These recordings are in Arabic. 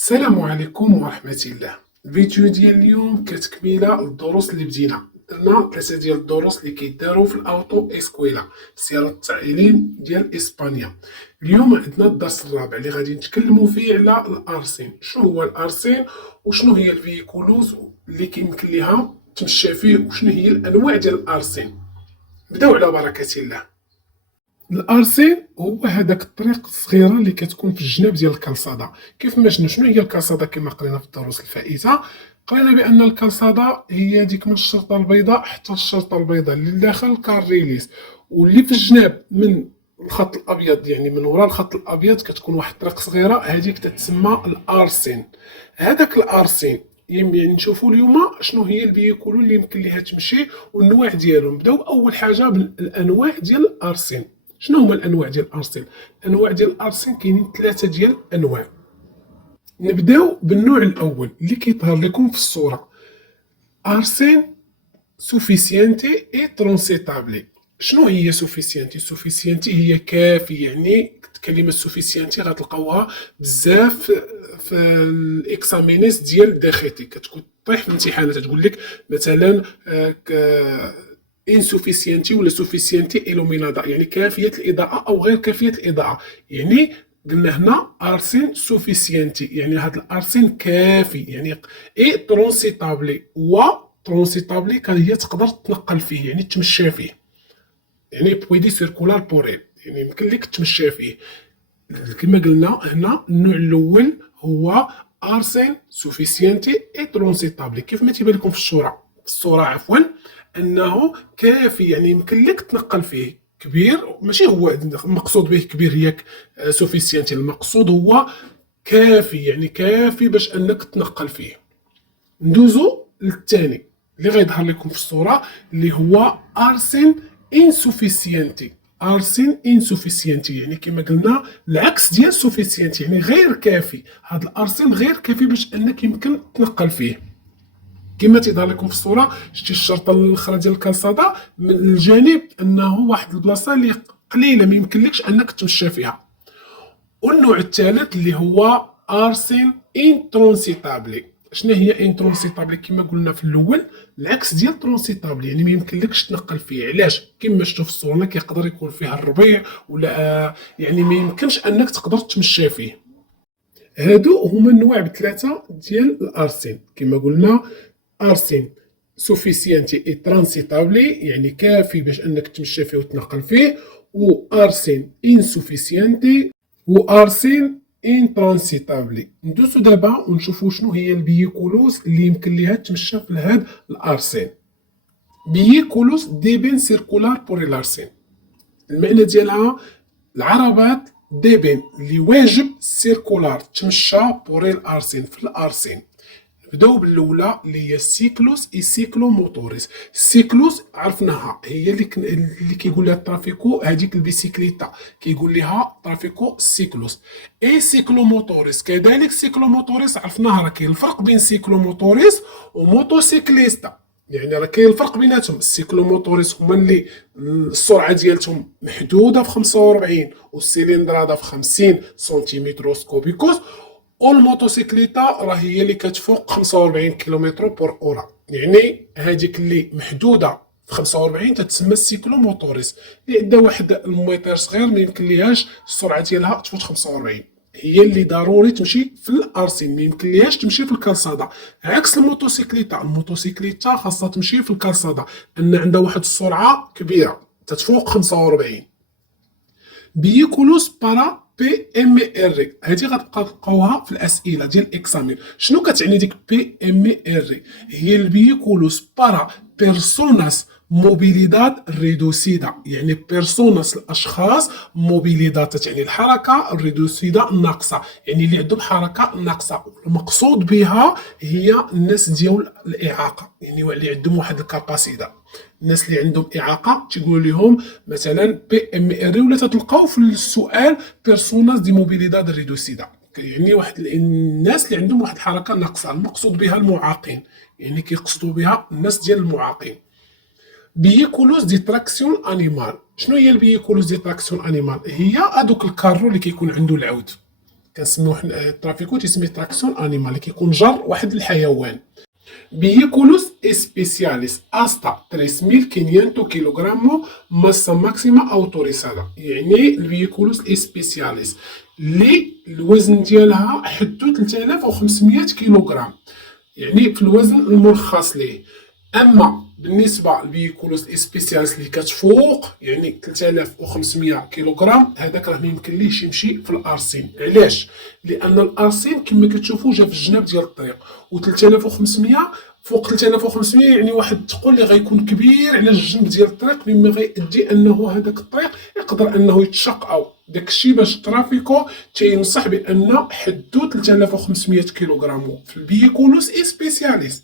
السلام عليكم ورحمة الله. الفيديو ديال اليوم كتكميلة للدروس اللي بدينا. درنا 3 ديال الدروس اللي كيداروا في الاوتو اسكويلا، سيارة التعليم ديال اسبانيا. اليوم عندنا الدرس الرابع اللي غادي نتكلموا فيه على الارسين. شنو هو الارسين وشنو هي الفيكولوز اللي كيمكن ليها تمشى فيه وشنو هي الانواع ديال الارسين. نبداو على بركة الله. الارسين هو هذاك الطريق الصغيره اللي كتكون في الجناب ديال الكالسادا. كيف ما شنو هي الكالسادا؟ كما قرينا في الدروس الفائته، قرينا بان الكالسادا هي ديك من الشرطه البيضاء حتى الشرطه البيضاء اللي داخل كاريليس، واللي في الجناب من الخط الابيض، يعني من وراء الخط الابيض كتكون واحد الطريق صغيره، هذيك تتسمى الارسين. هذاك الارسين يعني نشوفوا اليوم شنو هي الفيكولو اللي يمكن ليها تمشي والنواع ديالهم. نبداو اول حاجه بالانواع ديال الارسين. شنو هما الانواع ديال الارسين؟ الانواع ديال الارسين كاينين 3 ديال الانواع. نبداو بالنوع الاول اللي كيظهر لكم في الصوره، ارسين سوفيسيانتي اي ترونسيتابلي. شنو هي سوفيسيانتي؟ سوفيسيانتي هي كافي، يعني كلمه سوفيسيانتي غتلقاوها بزاف في الاكزامينيس ديال داخيتي، كتكون طيح في الامتحانات تقول لك مثلا insufficiente ولا sufficiente illuminada، يعني كافية الإضاءة أو غير كافية الإضاءة. يعني قلنا هنا أرسين سوفيسيانتي، يعني هذا الأرسين كافي، يعني إي ترونسيتابلي. و ترونسيتابلي هي تقدر تنقل فيه، يعني تمشى فيه، يعني بويدي سيركولار بوريل، يعني يمكن لك تمشى فيه. كما قلنا هنا النوع الأول هو أرسين سوفيسيانتي إي ترونسيتابلي. كيف ما تيبان لكم في الصورة عفوا، انه كافي، يعني يمكن لك تنقل فيه. كبير ماشي هو المقصود به كبير هي سوفيسيانتي، المقصود هو كافي، يعني كافي باش انك تنقل فيه. ندوزو للثاني اللي غيظهر لكم في الصوره، اللي هو ارسين انسوفيسيانتي. ارسين انسوفيسيانتي يعني كما قلنا العكس ديال سوفيسيانتي، يعني غير كافي. هذا الارسين غير كافي باش انك يمكن تنقل فيه. كما تيظهر لكم في الصوره، شتي الشرطه الاخرى ديال الكالسادا من الجانب انه واحد البلاصه اللي قليله ما يمكنلكش انك تمشى فيها. والنوع الثالث اللي هو ارسين انترونسيتابلي. شنو هي انترونسيتابلي؟ كما قلنا في الاول العكس ديال ترونسيتابلي، يعني ما يمكنلكش تنقل فيه. علاش؟ كما شفتوا في الصوره كيقدر يكون فيها الربيع ولا يعني ما يمكنش انك تقدر تمشى فيه. هادو هما النوع بثلاثه ديال الارسين. كما قلنا ارسين سوفيسيانتي اي ترانسيتابلي، يعني كافي باش انك تمشى فيه وتنقل فيه، و ارسين انسوفيسيانتي و ارسين انترانسيتابلي. ندوزو دابا ونشوفو شنو هي الفيكولوز اللي يمكن ليها تمشى في هاد الارسين. فيكولوز ديبين سيركولار بور الارسين، المعنى ديالها العربات ديبين اللي واجب سيركولار تمشى بور الارسين في الارسين. نبداو بالاولى اللي هي السيكلوس اي سيكلو موتوريس. السيكلوس عرفناها هي اللي كيقول لها الترافيكو، هذيك البيسيكليتا كيقول لها ترافيكو سيكلوس. اي سيكلو موتوريس كذلك. سيكلو موتوريس عرفناها، راه كاين الفرق بين سيكلو موتوريس وموتوسيكليستا، يعني راه كاين الفرق بيناتهم. السيكلو موتوريس هما اللي السرعه ديالتهم محدوده في 45 والسيلندرادا في 50 سنتيمتر كوبيكوس، والموتوسيكليتا راه هي اللي كتفوق 45 كيلومتر بور اورا، يعني هذيك اللي محدوده في 45 تتسمى السيكلو موتوريس. اللي عندها واحد الموتور صغير ما يمكن ليهاش السرعه ديالها تفوت 45، هي اللي ضروري تمشي في الارسين، ما يمكن ليهاش تمشي في الكالسادا. عكس الموتوسيكليتا، الموتوسيكليتا خاصها تمشي في الكالسادا ان عندها واحد السرعه كبيره تتفوق 45. فيكولوس بارا بي ام ار، هذه غتبقى تلقاوها في الاسئله ديال الاكزامين. شنو كتعني ديك بي ام ار؟ هي الفيكولوس بارا بيرسوناس موبيليداد ريدوسيدا، يعني بيرسوناس الاشخاص، موبيليداد تعني الحركه، الريدوسيدا الناقصه، يعني اللي عندهم حركه ناقصه. المقصود بها هي الناس ديال الاعاقه، يعني اللي عندهم واحد الكاباسيته. الناس اللي عندهم اعاقه تيقولوا لهم مثلا بي ام ار، ولا تلقاو في السؤال بيرسوناس دي موبيليداد ريدوسيدا، يعني واحد الناس اللي عندهم واحد الحركه ناقصه. المقصود بها المعاقين، يعني كيقصدوا بها الناس ديال المعاقين. فيكولوس دي تراكسيون انيمال. شنو هي الفيكولوس دي تراكسيون انيمال؟ هي هذوك الكارو اللي كيكون عنده العود، كنسميوه حنا الترافيكو تيسميه تراكسيون انيمال، كيكون جر واحد الحيوان. Vehículos especiales hasta 3500 كيلوغرام ماسا ماكسيما اوتوريزادا. يعني الفيكولوس اسبيسياليس اللي الوزن ديالها حدو 3500 كيلوغرام، يعني في الوزن المرخص ليه. اما بالنسبه للفيكولوس اسبيسياليس اللي كتفوق يعني 3500 كيلوغرام، هذاك راه ما يمكن ليهش يمشي في الارسين. علاش؟ لان الارسين كما كتشوفوا جا في الجناب ديال الطريق، و3500 فوق 3500 يعني واحد الثقل اللي غيكون كبير على الجنب ديال الطريق، مما غيؤدي انه هذاك الطريق يقدر انه يتشق. او داكشي باش الترافيكو تينصح بان حدو 3500 كيلوغرام في الفيكولوس اسبيسياليس.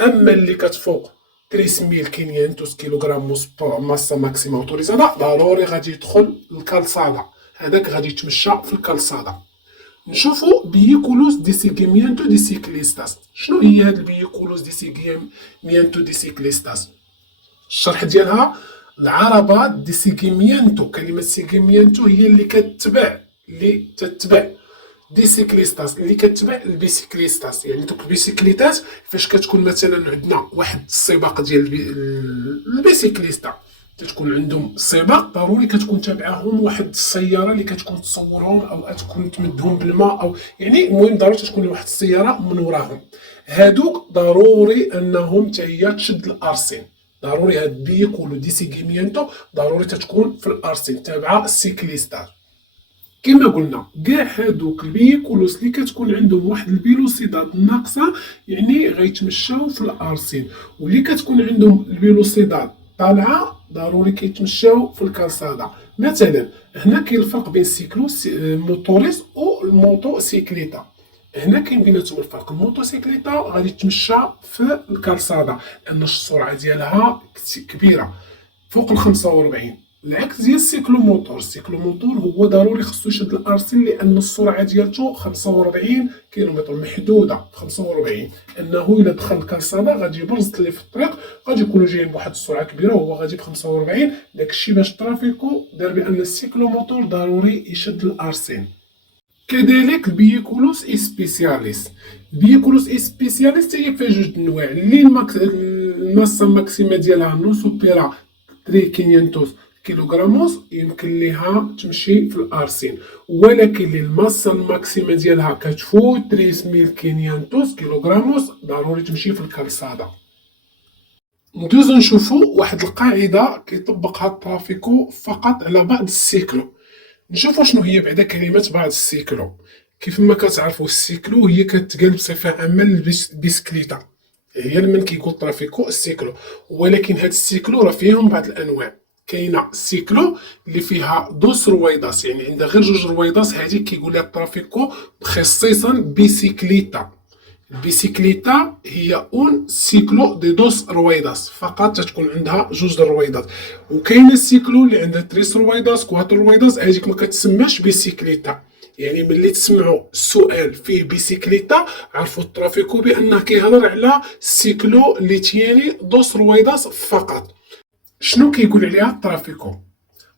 اما اللي كتفوق 3500 كيلوغرام ماسا ماكسيما اوتوريزادا ضروري غادي يدخل الكالسادا، هذاك غادي يتمشى في الكالسادا. نشوفوا فيكولوس دي سيغيمينتو دي سيكليستاس. شنو هي هاد الفيكولوس دي سيغيمينتو دي سيكليستاس؟ الشرح ديالها العربات دي سيغيمينتو. كلمه سيغيمينتو هي اللي كتتبع، اللي تتبع، دي سيكليستاس اللي كتبع البيسيكليستاس. يعني دوك البيسيكليتات فاش كتكون مثلا عندنا واحد السباق ديال البيسيكليستا، تكون عندهم سباق، ضروري كتكون تابعاهم واحد السياره اللي كتكون تصورهم او تكون تمدهم بالماء، او يعني المهم ضروري تكون واحد السياره من وراهم. هادوك ضروري انهم حتى هي تشد الارسين. ضروري هاد بيكولو دي سيغيمينتو ضروري تكون في الارسين تابعه السيكليستات. كما قلنا كاع هادوك الفيكولوس اللي كتكون عندهم واحد الفيلوسيداد ناقصه يعني غيتمشاو في الارسين، واللي كتكون عندهم الفيلوسيداد طالعه ضروري كيتمشاو في الكالسادا. مثلا هنا كاين الفرق بين السيكلو موتوريس والموتوسيكليتا. هنا كاين بيناتهم الفرق. الموتوسيكليتا غادي تمشى في الكالسادا لان السرعه ديالها كبيره فوق ال 45. العكس ديال السيكلوموتور. السيكلوموتور هو ضروري خصو يشد الارسين لان السرعه ديالته 45 كيلومتر، محدوده ب 45. انه الا دخل الكالسادا غادي يبرز ليه في الطريق، غادي يكونوا جايين بواحد السرعه كبيره وهو غادي ب 45. داكشي باش الترافيكو دار بان السيكلوموتور ضروري يشد الارسين. كذلك الفيكولوس اسبيسياليس. الفيكولوس اسبيسياليس هي فيها جوج انواع، اللي الماسا ماكسيما ديالها نو سوبيرا 3500 كيلوغراموس يمكن ليها تمشي في الارسين، ولكن اللي الماسا الماكسيما ديالها كتفوت 3500 كيلوغراموس ضروري تمشي في الكالسادا. ندوزو نشوفو واحد القاعده كيطبقها الترافيكو فقط على بعض السيكلو. نشوفوا شنو هي بعدا كلمه بعض السيكلو. كيف ما كتعرفوا السيكلو هي كتقال بصفه عامه للبسكليته، هي من كيقول ترافيكو السيكلو. ولكن هاد السيكلو راه فيهم بعض الانواع. كاينه السيكلو اللي فيها دوس رويداس، يعني عندها غير جوج رويداس، هذه كيقول لها الترافيكو خصيصا بيسيكليتا. البيسيكليتا هي اون سيكلو دي دوس رويداس، فقط تكون عندها جوج رويدات. وكاينه السيكلو اللي عندها تريس رويداس، كواتر رويداس، هذيك ما كتسماش بيسيكليتا. يعني ملي تسمعوا السؤال فيه بيسيكليتا عرفوا الترافيكو بانه كيهضر على السيكلو اللي تياني دوس رويداس فقط. شنو كيقول عليها الترافيكو؟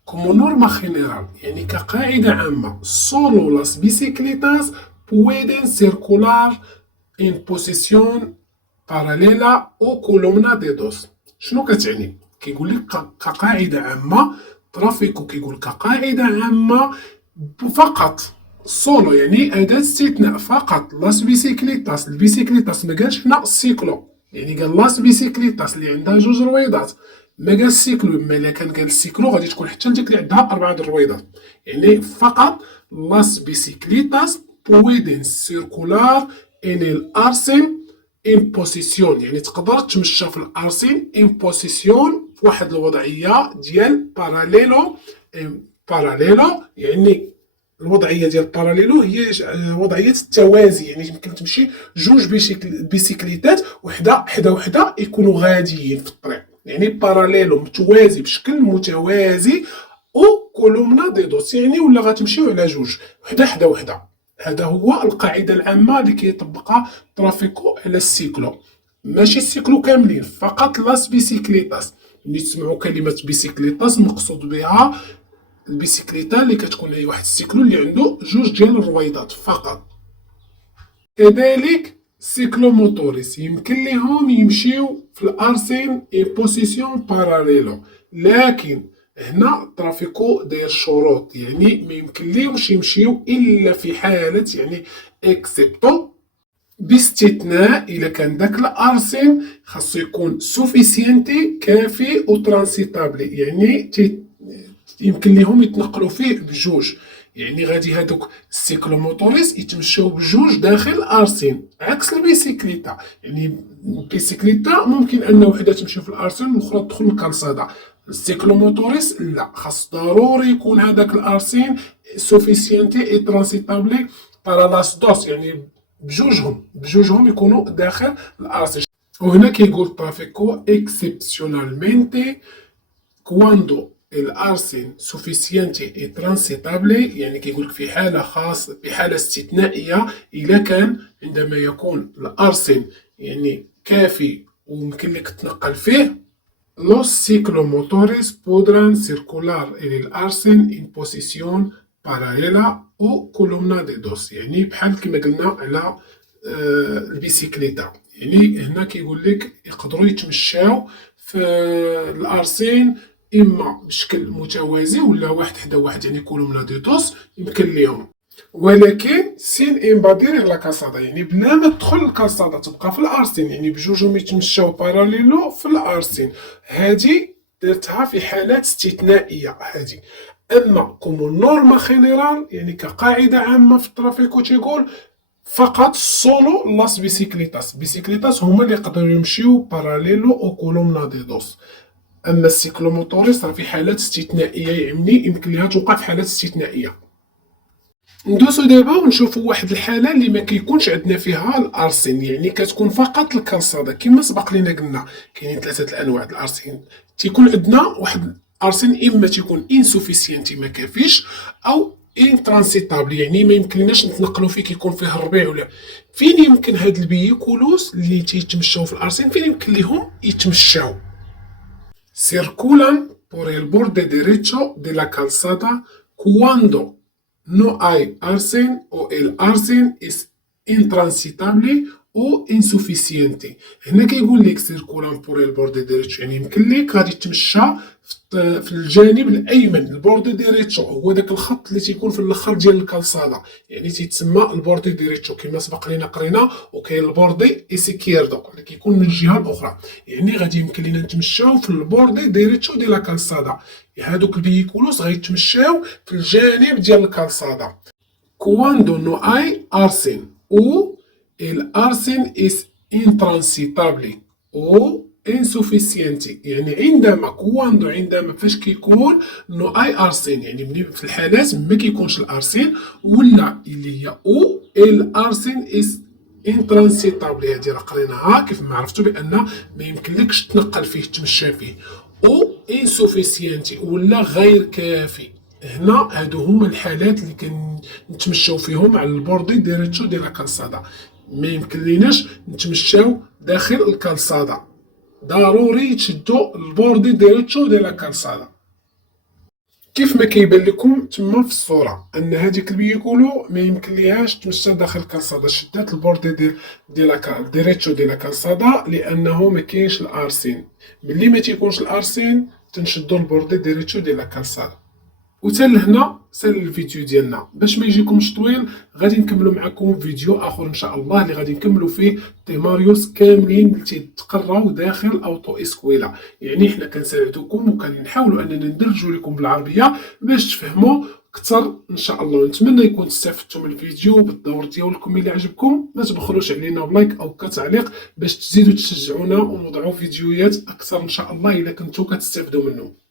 كومو نورما جينيرال، يعني كقاعده عامه، solo las bicicletas pueden circular en posición paralela o columna de dos. شنو كتعني؟ كيقول لك كقاعده عامه، ترافيكو كيقول كقاعده عامه فقط سولو يعني اداه استثناء فقط لاس بيسيكليتاس. البيسيكليتاس ما قالش هنا السيكلو، يعني قال لاس بيسيكليتاس اللي عندها جوج رويضات، ما قال السيكلو. اما الا كان قال السيكلو غادي تكون حتى ديك اللي عندها 4 الرويضات. يعني فقط لاس بيسيكليتاس بويدين سيركولار ان الارسين ان بوزيسيون، يعني تقدر تمشى في الارسين ان بوزيسيون في واحد الوضعيه ديال باراليلو. باراليلو يعني الوضعيه ديال باراليلو هي وضعيه التوازي، يعني يمكن تمشي جوج بيسيكليتات وحده حدا وحده يكونوا غاديين في الطريق، يعني باراليلو متوازي بشكل متوازي. او كولومنا دي دوس يعني ولا غتمشيو على جوج وحده حدا وحده. هذا هو القاعده العامه اللي كيطبقها ترافيكو على السيكلو، ماشي السيكلو كاملين، فقط لاس بيسيكليتاس. ملي تسمعوا كلمه بيسيكليتاس مقصود بها البيسيكليتا اللي كتكون هي واحد السيكلو اللي عنده جوج ديال الرويضات فقط. كذلك سيكلوموتوريس يمكن ليهم يمشيو في الارسين اي بوزيسيون باراليلو، لكن هنا الترافيكو داير شروط، يعني ما يمكن ليهمش يمشيو الا في حاله، يعني اكسبتو، باستثناء الا كان داك الارسين خاصو يكون سوفيسينتي كافي او ترانسيتابلي، يعني يمكن ليهم يتنقلوا فيه بجوج. يعني غادي هادوك السيكلوموتوريس يتمشاو بجوج داخل الارسين عكس البيسيكليتا. يعني البيسيكليتا ممكن ان وحده تمشي في الارسين والاخرى تدخل الكالسادا، السيكلوموتوريس لا، خاص ضروري يكون هذاك الارسين سوفيسينتي اي ترانسيتابلي بارا لاس دوس، يعني بجوجهم يكونوا داخل الارسين. وهنا كيقول ترافيكو اكسبسيونالمنتي كواندو الارسين سوفيسينتي اي ترانسيتابلي، يعني كيقولك في حاله خاص، بحاله استثنائيه، الا كان عندما يكون الارسين يعني كافي ويمكن لك تنقل فيه. Los ciclomotores podrán circular en el arsen en posición paralela o columna de dos، يعني بحال كما قلنا على البيسيكليتا. يعني هنا كيقول لك يقدروا يتمشاو في الارسين اما بشكل متوازي ولا واحد حدا واحد، يعني كولومنا دو دوس يمكن ليهم، ولكن سين امبادير لا كاسادا، يعني بلا ما تدخل الكاسادا تبقى في الارسين، يعني بجوجهم يتمشاو باراليلو في الارسين. هادي درتها في حالات استثنائيه هادي. اما كومو نورما جينيرال، يعني كقاعده عامه في الترافيكو تيقول فقط سولو لاس بيسيكليتاس هما اللي يقدروا يمشيو باراليلو او كولومنا دي دوس. اما السيكلوموتوريس راه في حالات استثنائيه، يعني يمكن ليها توقع في حالات استثنائيه. ندوزو دابا ونشوفو واحد الحاله اللي ما كيكونش عندنا فيها الارسين، يعني كتكون فقط الكالسادا. كما سبق لينا قلنا كاينين ثلاثه الانواع الارسين، تيكون عندنا واحد الارسين اما تيكون انسوفيسينتي ما كافيش، او ان ترانسيتابل، يعني ما يمكنناش نتنقلوا فيه، كيكون فيه الربيع ولا. فين يمكن هاد البييكولوس اللي تيتمشاو في الارسين فين يمكن ليهم يتمشاو؟ circulan por el borde derecho de la calzada cuando no hay arsen o el arsen es intransitable او انسوفيسينتي. هنا كيقول لك سيركولان بور البورد ديريتشو، يعني يمكن لك غادي تمشى في الجانب الايمن. البورد ديريتشو هو داك الخط اللي تيكون في الاخر ديال الكالسادا، يعني تيتسمى البورد ديريتشو كما سبق لينا قرينا. وكاين البورد اسيكيردو اللي كيكون من الجهه الاخرى، يعني غادي يمكن لينا نتمشاو في البورد ديريتشو ديال الكالسادا. هادوك الفييكولوس غيتمشاو في الجانب ديال الكالسادا. كواندو نو اي ارسين او الارسن اس intransitable او insufficiente، يعني عندما فاش كيكون نو اي ارسين، يعني ملي في الحالات ما كيكونش الارسين، ولا اللي هي او الارسن اس intransitable، هادي راه قريناها كيف ما عرفتوا بان ما يمكنلكش تنقل فيه تمشى فيه، او insufficiente ولا غير كافي. هنا هادو هما الحالات اللي كنتمشاو فيهم على البوردي ديريتشو ديال الكالسادا. ما يمكن ليناش نتمشاو داخل الكالسادا، ضروري تشدو البوردي ديريتشو ديال الكالسادا. كيف ما كيبان لكم تما في الصوره ان هذيك البيكولو ما يمكن ليهاش تمشى داخل الكالسادا، شدات البوردي ديال ديريتشو ديال الكالسادا لانه ما كاينش الارسين. ملي ما تيكونش الارسين تنشدو البوردي ديريتشو ديال الكالسادا. وتا لهنا سال الفيديو ديالنا. باش ما يجيكمش طويل غادي نكملوا معكم فيديو اخر ان شاء الله اللي غادي نكملوا فيه تيماريوس كاملين اللي تيتقراو داخل اوتو اسكويلا. يعني حنا كنساعدوكم وكنحاولوا اننا ندرجوا لكم بالعربيه باش تفهموا اكثر ان شاء الله. نتمنى يكون استفدتوا من الفيديو بالدور ديالكم. اللي عجبكم ما تبخلوش علينا بلايك او كتعليق باش تزيدوا تشجعونا ونوضعوا فيديوهات اكثر ان شاء الله الا كنتو كتستافدوا منه.